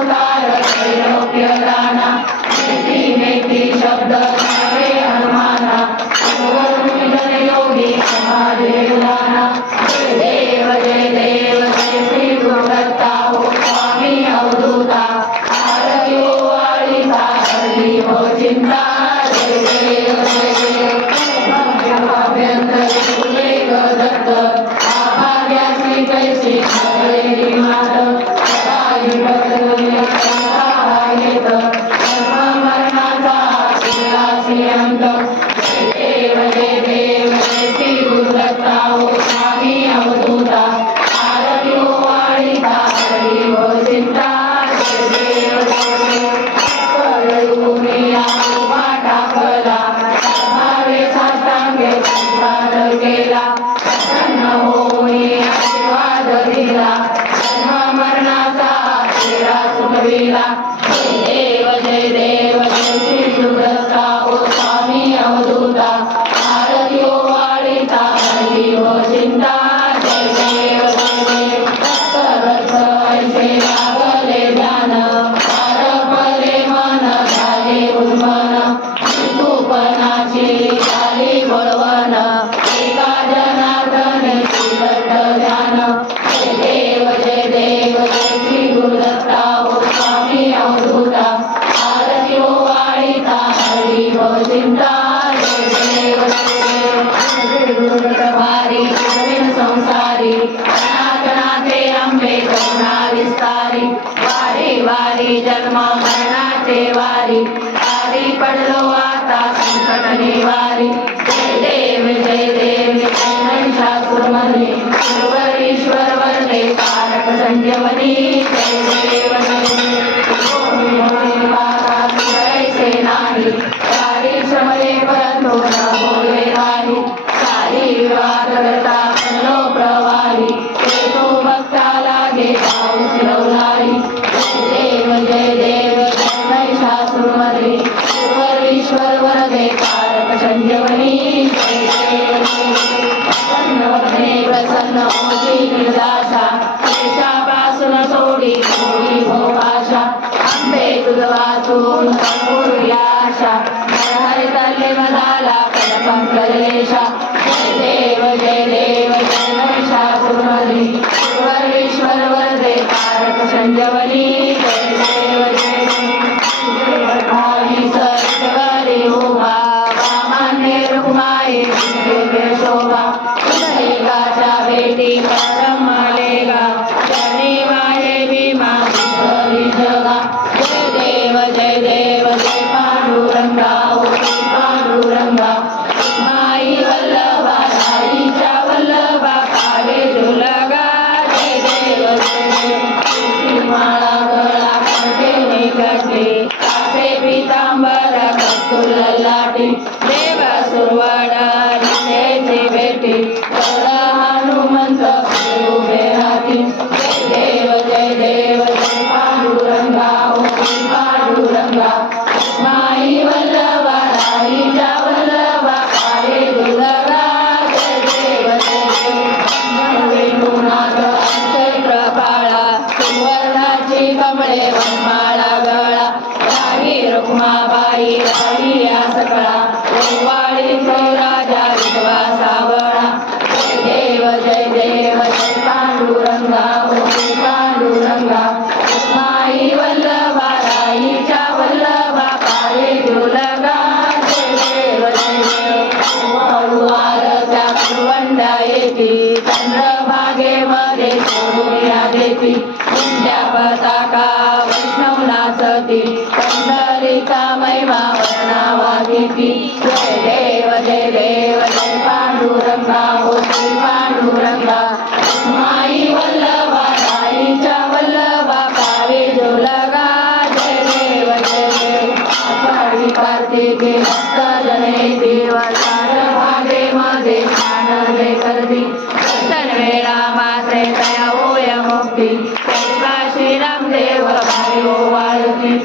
अवतार त्रैलोक्य दाना नेती नेती शब्द नावे हनुमाना गुरुवरून जनयोगी महादेव दाना जय देव जय श्री गुरुदत्ता हो स्वामी अवधूता आरती ओवाळीता हरली हो चिंता जय देव अभ्यंतर फुले दत्त आभाग्याची कैसी हरली मात सदाई बदलले आहेत धर्म मरणाचा केलासी अंत जय देव जय श्री गुरुदत्ता हो स्वामी अवधूता आरती ओवाळीता हरली हो चिंता जय देव कळयुनिया उभा टाकला भावे साष्टांगे संसार केला प्रसन्न होई आशीर्वाद दिला जन्म मरणाचा फेरा सुटविला जय देव जय श्री गुरुदत्ता हो स्वामी अवधूता आरती ओवाळीता हरली हो चिंता जय देव दत्त ऐसे लागले ध्यान पारपले मन झाले उन्मन तूपनाची झाली बळवण एका जनार्दने श्रीदत्त ध्यान जय देव जय श्री गुरुदत्ता हो स्वामी अवधूता आरती ओवाळीता हरली हो चिंता जय देव गुरुदत्त भारी गोविंद संसारी अनाथनाथे अंबे करुणा विस्तारी वारी वारी जन्म मरणाचे वारी आरी पडलो आता संकट निवारी जय देव जय महिषासुरमर्दिनी गुरुवर ईश्वर वरदे कारक संजीवनी जय देव ऐसे नाही सारी श्रमले परंतु न बोले नाही सारी विवाद करता म्हणलो प्रवाही तो भक्ता लागे पाऊस लवलाही जय देव जय महिषासुरमर्दिनी गुरुवर ईश्वर वरदे कारक संजीवनी जय देव प्रसन्न मोठी निर्दाशा देशापासून सोडी सोडी भोगाशा आंबे तुझ वाचून पूर्वी आशा हर तल्ले मनाला पंकलेशा जय देव जय महिषासुरमर्दिनी गुरुवर ईश्वर वरदे कारक संजीवनी जय देव भावी सत्वरी उभा वामान्य रुक्माई शोभा गाच्या भेटी परम मालेगा जनी माये भीमा जगा जय देव जय पांडुरंगा ओ पांडुरंगा माई वल्लभा राईच्या वल्लभा कावे झुलगा जय देव माळा गळा कंठे गठे कासे पितांबर कस्तुर लाटी देव सुरवाडा निशेची भेटी हनुमंत उभे हाती जय देव जय पांडुरंगा ओ पांडुरंगा माई वल्लभा राईच्या वल्लभा कावे दुलगा जय देव वेणुनाथ चैत्र काळा सुवर्णाची कमळे वनमाळा गळा राही रुक्माबाई राही या सकळा ओवाळी राजा विश्वासावळा जय देव जय पांडुरंगा ओ पांडुरंगा माई वल्लभा राईच्या वल्लभा कावे दुलगा जय देव वाळूवारच्या कुरवंडा येती चंद्रभागेमध्ये सोडूया देती इंद्या पताका वैष्णव नाचती पंढरीचा महिमा वर्णावादिती जय देव जय पांडुरंगा ओ पांडुरंगा माई वल्लभा राईच्या वल्लभा कावे झुलगा जय देव आषाढी कार्तिकी भक्त जने देव भागे मध्ये आनंदे करती दर्शन वेळा मात्रे तया होय मुक्ती श्रीराम देव भारी ओवाळती